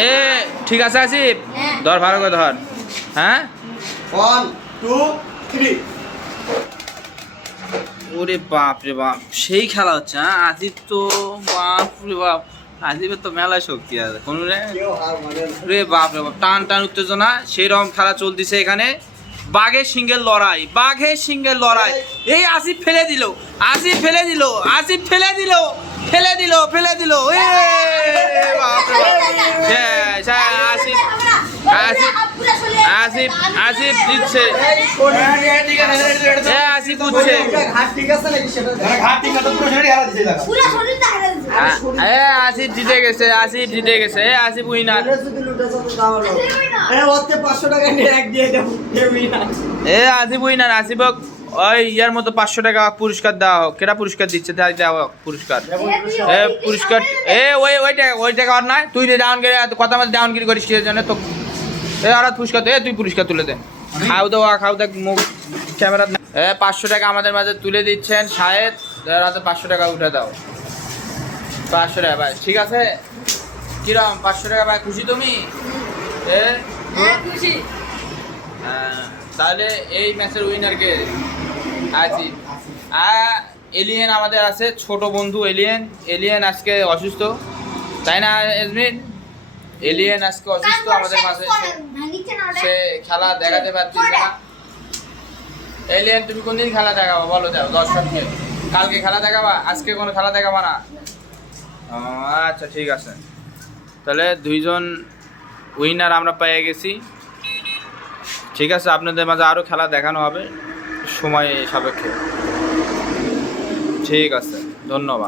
এ ঠিক আছে আসিফ? হ্যাঁ। ধর ভালো করে ধর। হ্যাঁ? ওয়ান টু থ্রি ওরে বাপ রে বাপ সেই খেলা হচ্ছে হ্যাঁ? আসিফ তো বাপ রে বাপ আসিফের তো মেলা শক্তি আছে কোন রে? মানে বাপ রে বাপ টান টান উত্তেজনা সেই রকম খেলা চলতেছে এখানে। বাঘের সিংহের লড়াই বাঘের সিংহের লড়াই। এই আসিফ ফেলে দিল আসিফ ফেলে দিল আসিফ ফেলে দিল ফেলে দিল ফেলে দিল এ! আসিফ আসিফ আসিফ জিতছে এ আসিফ উঠছে আসিফ জিতে গেছে আসিফ জিতে গেছে এ আসিফ উইনার। এ, ওতে 500 টাকা নিয়ে এক দিয়ে দেবো। এ winner। এ আসিফ উইনার আসিফক ওই ইয়ার মতো পাঁচশো টাকা পুরস্কার দেওয়া হোক কেটা পুরস্কার দিচ্ছে? তাই দেওয়া হোক পুরস্কার। এ পুরস্কার। এ ওই ওই টাকা ওই টাকা আর নাই। তুই ডাউন গিরি কথা মতো ডাউন গিরি করিস জন্য তো এ আর পুরস্কার এ তুই পুরস্কার তুলে দে। খাও দাও খাও দেখ মুখ ক্যামেরা এ পাঁচশো টাকা আমাদের মাঝে তুলে দিচ্ছেন শায়েদ এর হাতে পাঁচশো টাকা উঠে দাও। পাঁচশো টাকা ভাই ঠিক আছে? কিরম পাঁচশো টাকা ভাই খুশি তুমি? এ? হ্যাঁ খুশি। হ্যাঁ, তাহলে এই ম্যাচের উইনার কে আছি এলিয়েন আমাদের আছে ছোট বন্ধু এলিয়েন। এলিয়েন আজকে অসুস্থ তাই না এজমিন এলিয়েন আজকে অসুস্থ আমাদের মাঝে সে- খেলা দেখাতে পারছিস না। এলিয়েন তুমি কোনদিন খেলা দেখাবা? বলো দাও দর্শককে কালকে খেলা দেখাবা? আজকে কোনো খেলা দেখাবা না? আচ্ছা ঠিক আছে। তাহলে দুইজন উইনার আমরা পেয়ে গেছি। ঠিক আছে আপনাদের মাঝে আরও খেলা দেখানো হবে। সময় সাপেক্ষে। ঠিক আছে ধন্যবাদ।